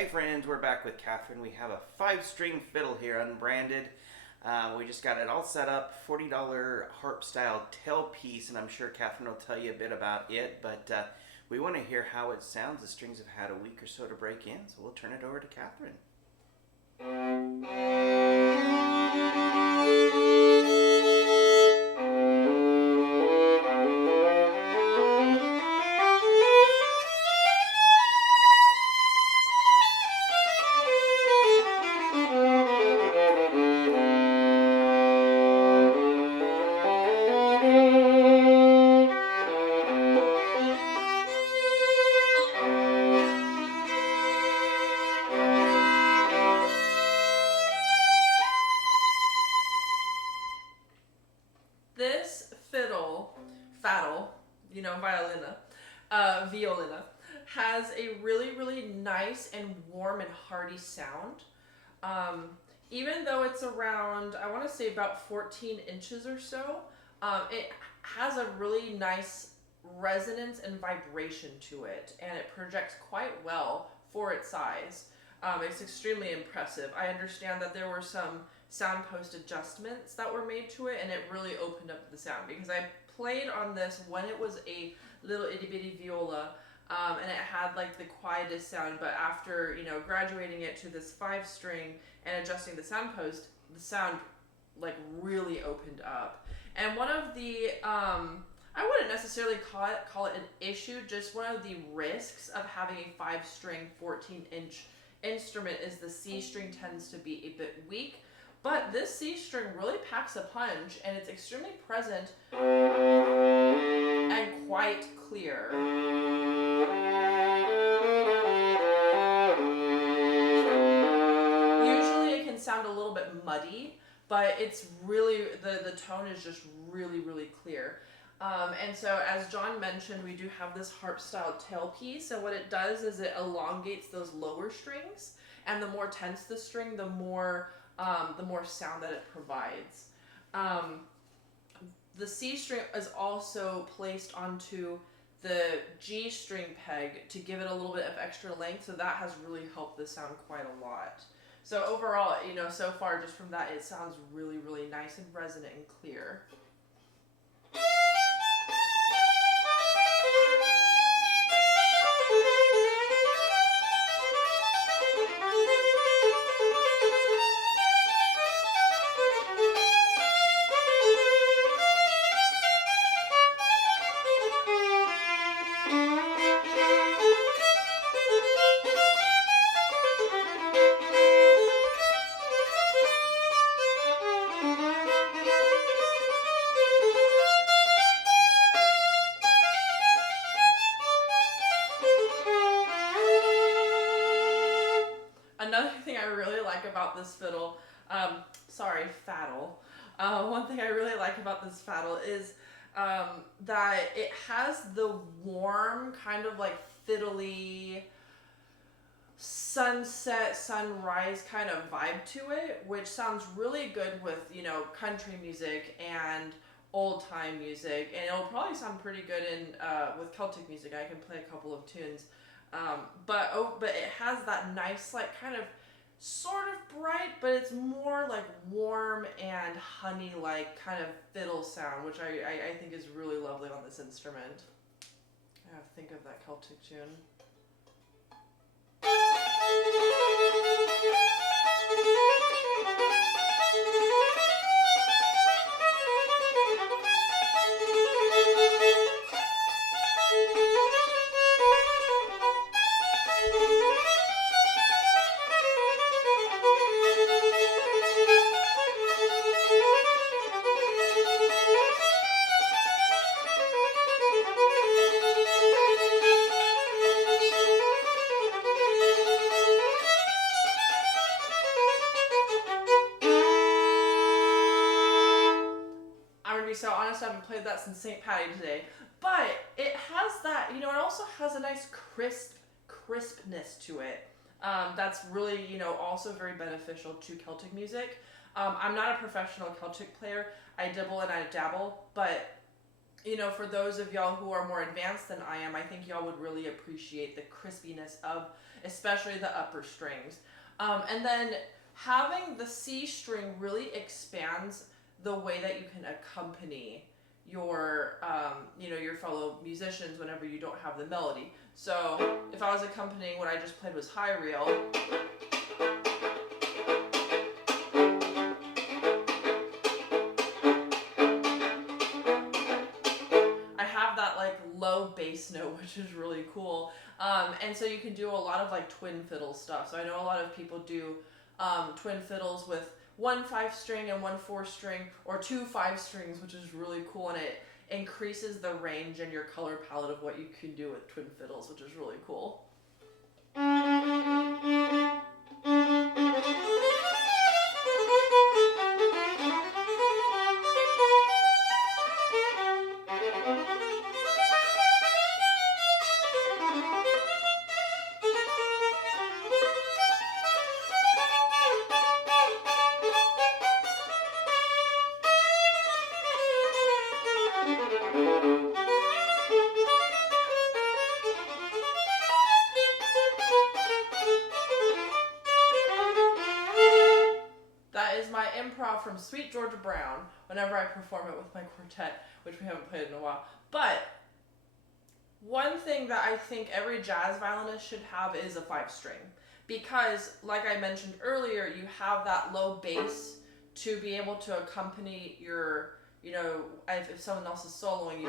Hi friends, we're back with Catherine. We have a 5-string fiddle here, unbranded. We just got it all set up, $40 harp style tailpiece, and I'm sure Catherine will tell you a bit about it, but we want to hear how it sounds. The strings have had a week or so to break in, so we'll turn it over to Catherine. This faddle, violina, violina, has a really, really nice and warm and hearty sound. Um, Even though it's around, I want to say about 14 inches or so, it has a really nice resonance and vibration to it, and it projects quite well for its size. It's extremely impressive. I understand that there were some sound post adjustments that were made to it, and it really opened up the sound because I played on this when it was a little itty bitty viola, and it had like the quietest sound. But after graduating it to this 5-string and adjusting the sound post, the sound like really opened up. And one of the I wouldn't necessarily call it an issue, just one of the risks of having a 5-string 14-inch instrument is the C string tends to be a bit weak. But this C string really packs a punch, and it's extremely present and quite clear. Usually it can sound a little bit muddy, but it's really, the tone is just really, really clear. And so, as John mentioned, we do have this harp style tailpiece, and what it does is it elongates those lower strings, and the more tense the string, the more sound that it provides. The C string is also placed onto the G string peg to give it a little bit of extra length, so that has really helped the sound quite a lot. So overall, so far just from that, it sounds really, really nice and resonant and clear. Another thing I really like about this fiddle, faddle. One thing I really like about this faddle is that it has the warm, kind of like fiddly, sunset, sunrise kind of vibe to it, which sounds really good with, country music and old time music, and it'll probably sound pretty good in with Celtic music. I can play a couple of tunes. But it has that nice, like, kind of sort of bright, but it's more like warm and honey like kind of fiddle sound, which I think is really lovely on this instrument. I have to think of that Celtic tune. So honest, I haven't played that since St. Patty today, but it has that, it also has a nice crispness to it. That's really, also very beneficial to Celtic music. I'm not a professional Celtic player. I dibble and I dabble, but for those of y'all who are more advanced than I am, I think y'all would really appreciate the crispiness of especially the upper strings. And then having the C string really expands the way that you can accompany your your fellow musicians whenever you don't have the melody. So if I was accompanying, what I just played was high reel. I have that like low bass note, which is really cool. And so you can do a lot of like twin fiddle stuff. So I know a lot of people do twin fiddles with 1 5-string and 1 4-string, or 2 5-strings, which is really cool, and it increases the range and your color palette of what you can do with twin fiddles, which is really cool. That is my improv from Sweet Georgia Brown whenever I perform it with my quartet, which we haven't played in a while. But one thing that I think every jazz violinist should have is a 5-string. Because, like I mentioned earlier, you have that low bass to be able to accompany your, if someone else is soloing,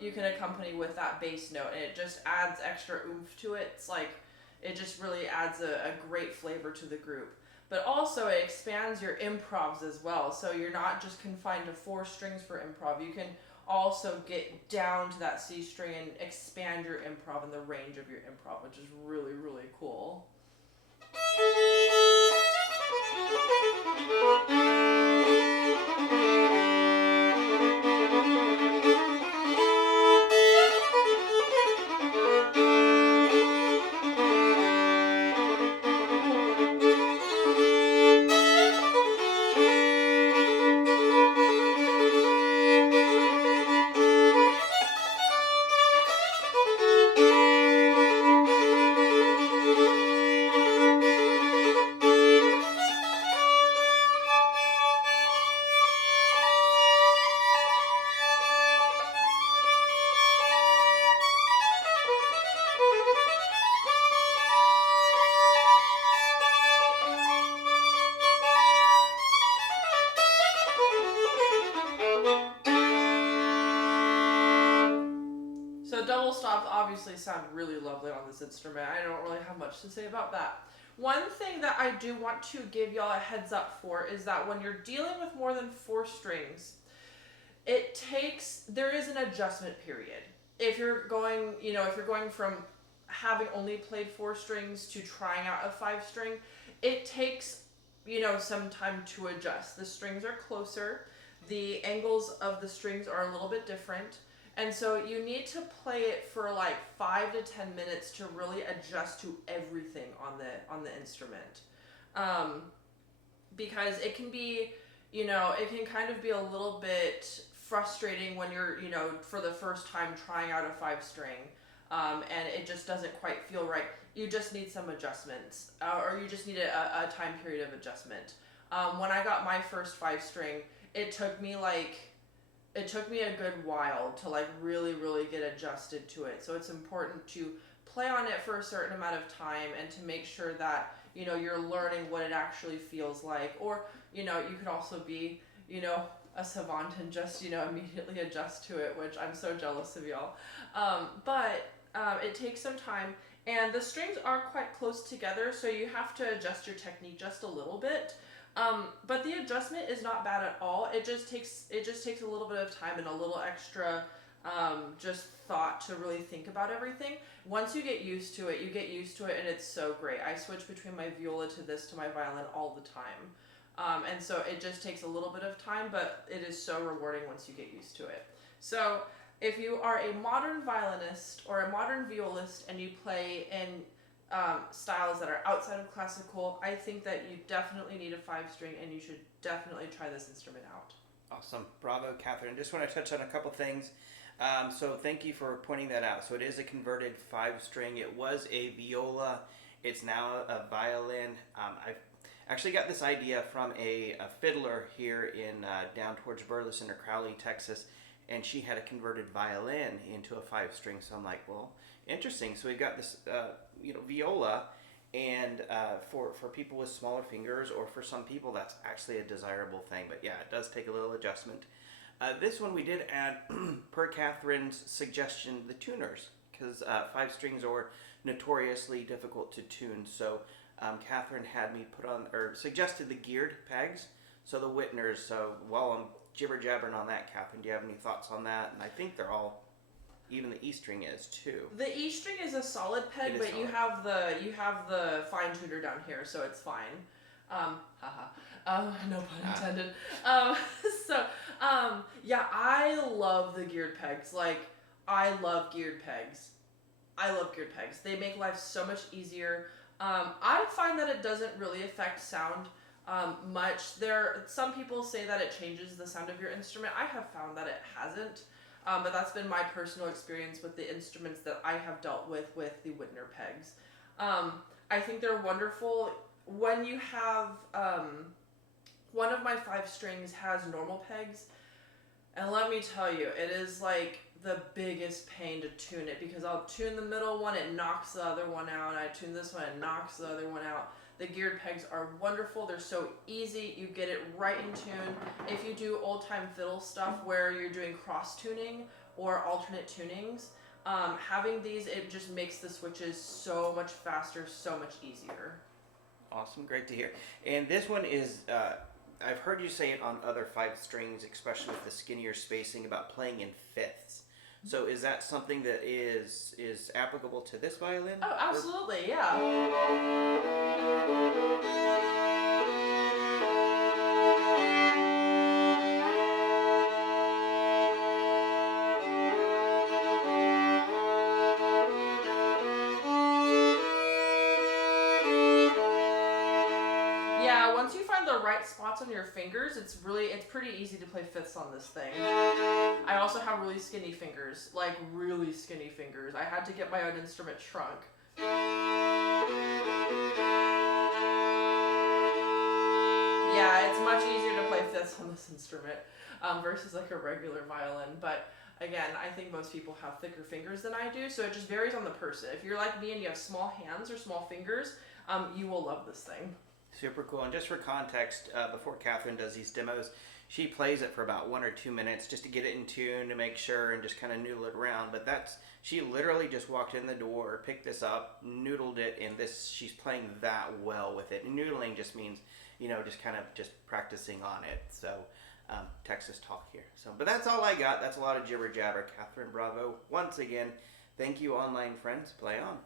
you can accompany with that bass note, and it just adds extra oomph to it. It's like, it just really adds a great flavor to the group. But also it expands your improvs as well. So you're not just confined to 4 strings for improv. You can also get down to that C string and expand your improv and the range of your improv, which is really, really cool. So double stops obviously sound really lovely on this instrument. I don't really have much to say about that. One thing that I do want to give y'all a heads up for is that when you're dealing with more than 4 strings, there is an adjustment period. If you're going from having only played 4 strings to trying out a 5-string, it takes, some time to adjust. The strings are closer, the angles of the strings are a little bit different, and so you need to play it for like 5 to 10 minutes to really adjust to everything on the instrument. Because it can be, it can kind of be a little bit frustrating when you're, for the first time trying out a 5-string, and it just doesn't quite feel right. You just need some adjustments, or you just need a time period of adjustment. When I got my first 5-string, it took me a good while to like really, really get adjusted to it. So it's important to play on it for a certain amount of time and to make sure that, you're learning what it actually feels like. Or, you could also be, a savant and just, immediately adjust to it, which I'm so jealous of y'all. But it takes some time, and the strings are quite close together, so you have to adjust your technique just a little bit. But the adjustment is not bad at all. It just takes a little bit of time and a little extra just thought to really think about everything. Once you get used to it, and it's so great. I switch between my viola to my violin all the time. And so it just takes a little bit of time, but it is so rewarding once you get used to it. So if you are a modern violinist or a modern violist and you play in styles that are outside of classical, I think that you definitely need a 5-string, and you should definitely try this instrument out. Awesome. Bravo, Catherine. Just want to touch on a couple things. So thank you for pointing that out. So it is a converted 5 string. It was a viola. It's now a violin. I actually got this idea from a fiddler here in down towards Burleson or Crowley, Texas, and she had a converted violin into a 5 string. So I'm like, well, interesting. So we've got this, viola, and for people with smaller fingers, or for some people, that's actually a desirable thing. But yeah, it does take a little adjustment. This one we did add, per Catherine's suggestion, the tuners, because 5 strings are notoriously difficult to tune. So Catherine had me put on, or suggested the geared pegs, so the Whitners. So while I'm jibber jabbering on that, Catherine, do you have any thoughts on that? And I think they're all, even the E string is too. The E string is a solid peg, but you have the fine tuner down here, so it's fine. No pun intended. Yeah, I love the geared pegs. Like, I love geared pegs. They make life so much easier. I find that it doesn't really affect sound much. Some people say that it changes the sound of your instrument. I have found that it hasn't. But that's been my personal experience with the instruments that I have dealt with the Whitner pegs. I think they're wonderful. When you have, one of my 5 strings has normal pegs, and let me tell you, it is like the biggest pain to tune it, because I'll tune the middle one, it knocks the other one out, and I tune this one, it knocks the other one out. The geared pegs are wonderful. They're so easy. You get it right in tune. If you do old-time fiddle stuff where you're doing cross-tuning or alternate tunings, having these, it just makes the switches so much faster, so much easier. Awesome, great to hear. And this one is, I've heard you say it on other 5 strings, especially with the skinnier spacing, about playing in fifths. So is that something that is applicable to this violin? Oh, absolutely, yeah. Yeah, once you find the right spots on your fingers, it's pretty easy to play fifths on this thing. I also have really skinny fingers, like really skinny fingers. I had to get my own instrument shrunk. Yeah, it's much easier to play fifths on this instrument versus like a regular violin. But again, I think most people have thicker fingers than I do, so it just varies on the person. If you're like me and you have small hands or small fingers, you will love this thing. Super cool. And just for context, before Catherine does these demos, she plays it for about 1 or 2 minutes just to get it in tune, to make sure, and just kind of noodle it around. But she literally just walked in the door, picked this up, noodled it, and she's playing that well with it. And noodling just means, just practicing on it. So Texas talk here. But that's all I got. That's a lot of jibber jabber. Catherine, bravo. Once again, thank you, online friends. Play on.